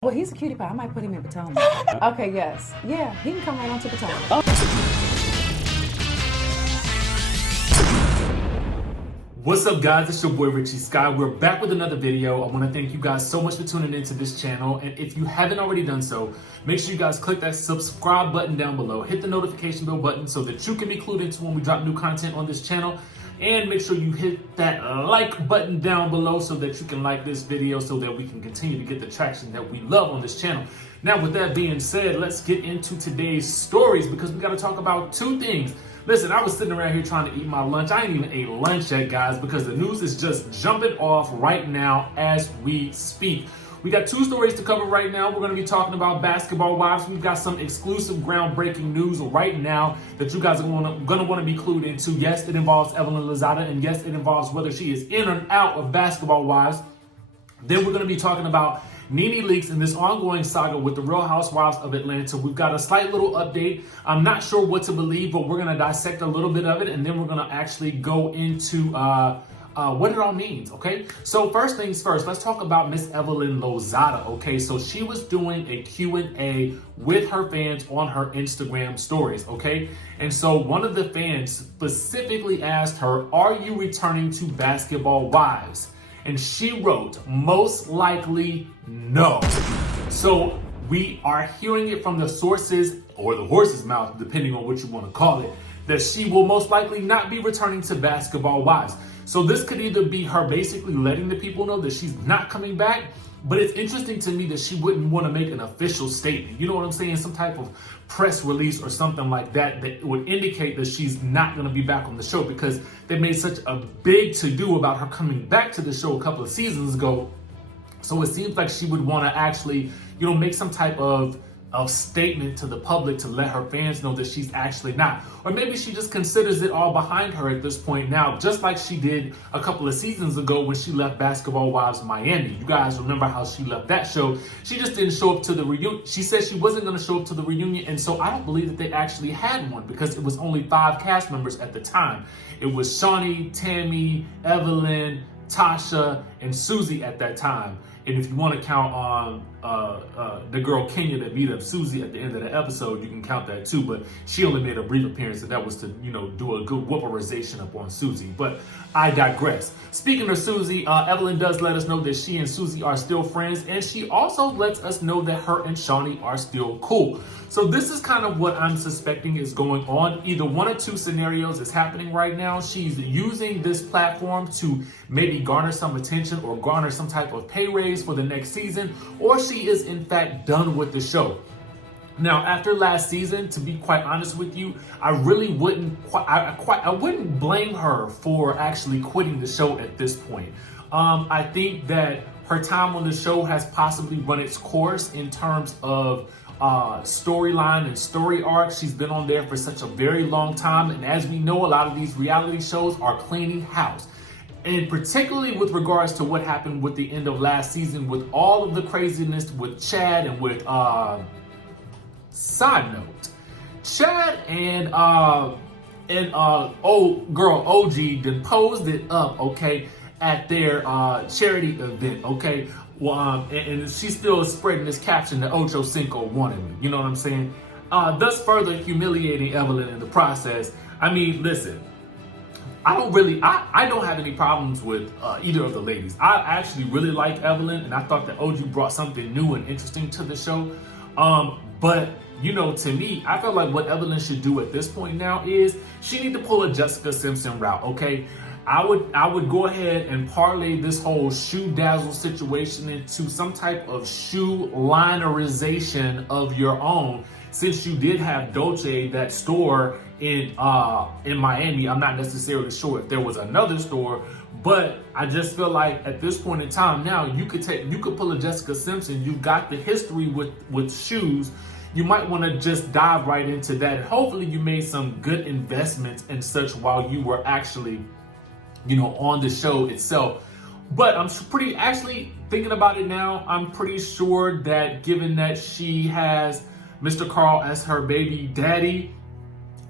Well, he's a cutie pie. I might put him in Potomac. Okay, yes. Yeah, he can come right on to Potomac. What's up, guys? It's your boy Richie Sky. We're back with another video. I want to thank you guys so much for tuning into this channel. And if you haven't already done so, make sure you guys click that subscribe button down below. Hit the notification bell button so that you can be clued into when we drop new content on this channel. And make sure you hit that like button down below so that you can like this video so that we can continue to get the traction that we love on this channel. Now, with that being said, let's get into today's stories because we got to talk about two things. Listen, I was sitting around here trying to eat my lunch. I ain't even ate lunch yet, guys, because the news is just jumping off right now as we speak. We got two stories to cover right now. We're going to be talking about Basketball Wives. We've got some exclusive groundbreaking news right now that you guys are going to want to be clued into. Yes, it involves EVELYN Lozada, and yes, it involves whether she is in or out of Basketball Wives. Then we're going to be talking about Nene Leakes and this ongoing saga with the Real Housewives of Atlanta. We've got a slight little update. I'm not sure what to believe, but we're going to dissect a little bit of it, and then we're going to actually go into what it all means, okay? So first things first, let's talk about Miss EVELYN Lozada, okay? So she was doing a Q&A with her fans on her Instagram stories, okay? And so one of the fans specifically asked her, "Are you returning to Basketball Wives?" And she wrote, "Most likely no." So we are hearing it from the sources or the horse's mouth, depending on what you want to call it, that she will most likely not be returning to Basketball Wives. So this could either be her basically letting the people know that she's not coming back, but it's interesting to me that she wouldn't want to make an official statement. You know what I'm saying? Some type of press release or something like that that would indicate that she's not going to be back on the show, because they made such a big to-do about her coming back to the show a couple of seasons ago. So it seems like she would want to actually, make some type of statement to the public to let her fans know that she's actually not. Or maybe she just considers it all behind her at this point now, just like she did a couple of seasons ago when she left Basketball Wives Miami. You guys remember how she left that show. She just didn't show up to the reunion. She said she wasn't going to show up to the reunion, and so I don't believe that they actually had one because it was only 5 cast members at the time. It was Shawnee, Tammy, Evelyn, Tasha, and Susie at that time. And if you want to count on the girl Kenya that beat up Susie at the end of the episode, you can count that too. But she only made a brief appearance, and that was to, do a good whooperization up on Susie. But I digress. Speaking of Susie, Evelyn does let us know that she and Susie are still friends, and she also lets us know that her and Shawnee are still cool. So this is kind of what I'm suspecting is going on. Either one or two scenarios is happening right now. She's using this platform to maybe garner some attention or garner some type of pay raise for the next season, or she is in fact done with the show. Now, after last season, to be quite honest with you, I really wouldn't blame her for actually quitting the show at this point. I think that her time on the show has possibly run its course in terms of storyline and story arc. She's been on there for such a very long time, and as we know, a lot of these reality shows are cleaning house. And particularly with regards to what happened with the end of last season with all of the craziness with Chad and with side note, Chad and old girl OG done posed it up, okay, at their charity event, okay. Well, and she's still spreading this caption that Ocho Cinco wanted me. You know what I'm saying? Thus further humiliating Evelyn in the process. I mean, listen, I don't have any problems with either of the ladies. I actually really like Evelyn, and I thought that OG brought something new and interesting to the show. But to me, I feel like what Evelyn should do at this point now is she need to pull a Jessica Simpson route, okay? I would go ahead and parlay this whole shoe dazzle situation into some type of shoe linerization of your own. Since you did have Dolce, that store in Miami, I'm not necessarily sure if there was another store, but I just feel like at this point in time now, you could pull a Jessica Simpson. You've got the history with shoes. You might want to just dive right into that, and hopefully you made some good investments and such while you were actually on the show itself. But I'm actually thinking about it now, I'm pretty sure that given that she has Mr. Carl as her baby daddy,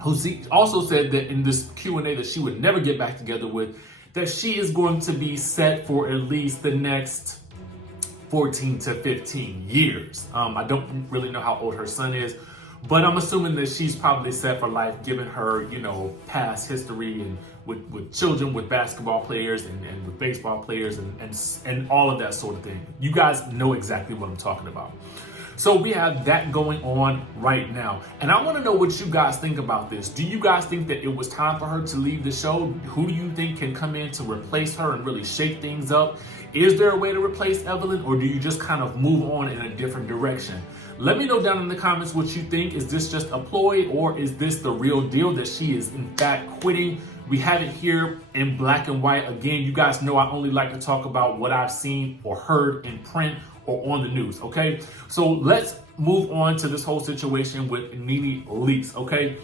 who also said that in this Q&A that she would never get back together with, that she is going to be set for at least the next 14 to 15 years. I don't really know how old her son is, but I'm assuming that she's probably set for life, given her, you know, past history and with children, with basketball players and with baseball players and all of that sort of thing. You guys know exactly what I'm talking about. So we have that going on right now. And I want to know what you guys think about this. Do you guys think that it was time for her to leave the show? Who do you think can come in to replace her and really shake things up? Is there a way to replace Evelyn, or do you just kind of move on in a different direction? Let me know down in the comments what you think. Is this just a ploy, or is this the real deal that she is in fact quitting? We have it here in black and white. Again, you guys know I only like to talk about what I've seen or heard in print or on the news, okay? So let's move on to this whole situation with Nene Leakes, okay?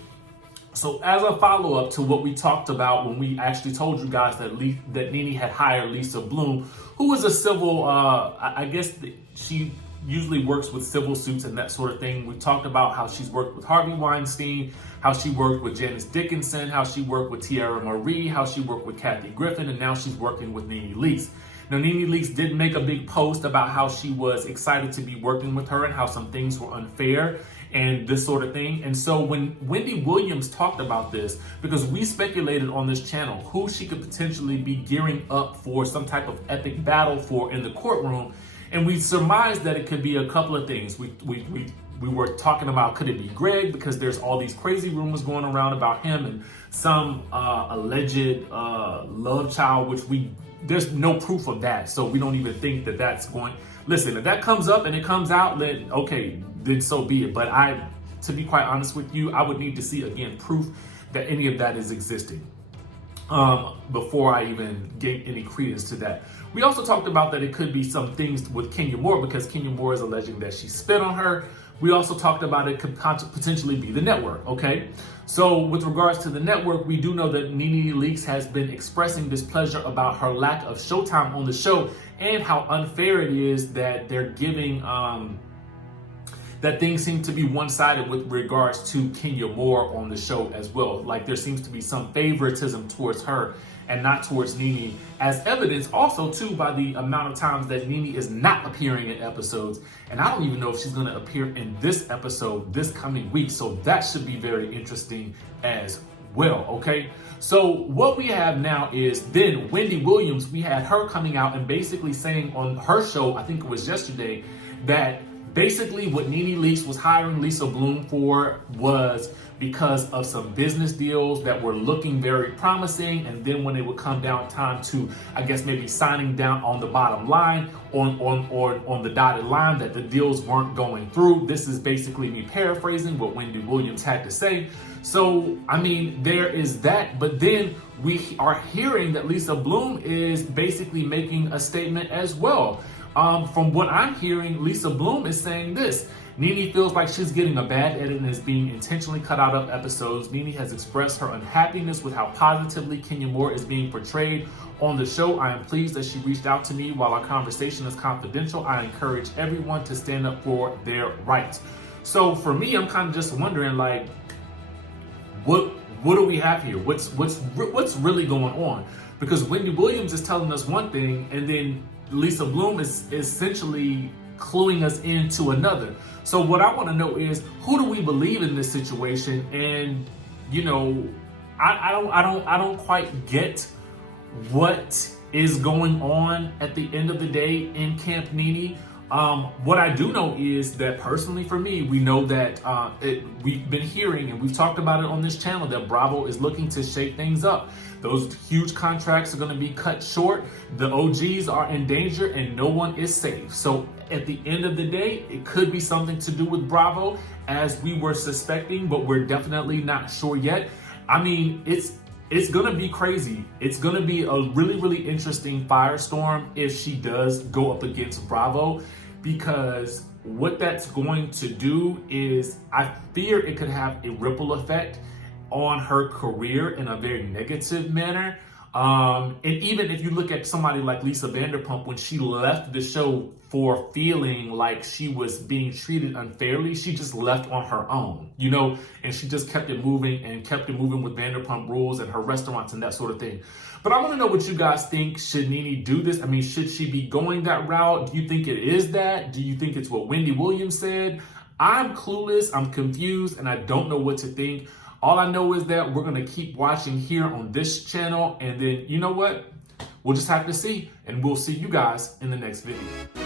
So as a follow-up to what we talked about when we actually told you guys that Nene had hired Lisa Bloom, who is a civil, I guess she usually works with civil suits and that sort of thing. We talked about how she's worked with Harvey Weinstein, how she worked with Janice Dickinson, how she worked with Tiara Marie, how she worked with Kathy Griffin, and now she's working with Nene Leakes. Now, Nene Leakes did make a big post about how she was excited to be working with her and how some things were unfair and this sort of thing. And so when Wendy Williams talked about this, because we speculated on this channel who she could potentially be gearing up for some type of epic battle for in the courtroom, and we surmised that it could be a couple of things. We were talking about, could it be Greg, because there's all these crazy rumors going around about him and some alleged love child, which there's no proof of that, so we don't even think that that's going. Listen, if that comes up and it comes out, then okay, then so be it. But to be quite honest with you, I would need to see again proof that any of that is existing before I even gave any credence to that. We also talked about that it could be some things with Kenya Moore, because Kenya Moore is alleging that she spit on her. We also talked about it could potentially be the network, okay? So with regards to the network, we do know that Nene Leakes has been expressing displeasure about her lack of showtime on the show and how unfair it is that they're giving, that things seem to be one-sided with regards to Kenya Moore on the show as well. Like there seems to be some favoritism towards her and not towards Nene, as evidenced also too by the amount of times that Nene is not appearing in episodes. And I don't even know if she's gonna appear in this episode this coming week. So that should be very interesting as well, okay? So what we have now is then Wendy Williams, we had her coming out and basically saying on her show, I think it was yesterday, that basically what Nene Leakes was hiring Lisa Bloom for was because of some business deals that were looking very promising, and then when it would come down time to, I guess, maybe signing down on the bottom line, on the dotted line, that the deals weren't going through. This is basically me paraphrasing what Wendy Williams had to say. So, I mean, there is that, but then we are hearing that Lisa Bloom is basically making a statement as well. From what I'm hearing, Lisa Bloom is saying this: Nene feels like she's getting a bad edit and is being intentionally cut out of episodes. Nene has expressed her unhappiness with how positively Kenya Moore is being portrayed on the show. I am pleased that she reached out to me. While our conversation is confidential, I encourage everyone to stand up for their rights. So for me, I'm kind of just wondering, like, what do we have here? What's really going on? Because Wendy Williams is telling us one thing, and then Lisa Bloom is essentially cluing us into another. So what I want to know is, who do we believe in this situation? And you know, I don't quite get what is going on at the end of the day in Camp Nene. What I do know is that personally for me, we know that we've been hearing and we've talked about it on this channel that Bravo is looking to shake things up. Those huge contracts are going to be cut short. The OGs are in danger and no one is safe. So at the end of the day, it could be something to do with Bravo, as we were suspecting, but we're definitely not sure yet. I mean, it's going to be crazy. It's going to be a really, really interesting firestorm if she does go up against Bravo, because what that's going to do is, I fear it could have a ripple effect on her career in a very negative manner. And even if you look at somebody like Lisa Vanderpump, when she left the show for feeling like she was being treated unfairly, she just left on her own, you know, and she just kept it moving with Vanderpump Rules and her restaurants and that sort of thing. But I want to know what you guys think. Should Nene do this? I mean, should she be going that route? Do you think it is that? Do you think it's what Wendy Williams said? I'm clueless, I'm confused, and I don't know what to think. All I know is that we're going to keep watching here on this channel, and then, you know what? We'll just have to see, and we'll see you guys in the next video.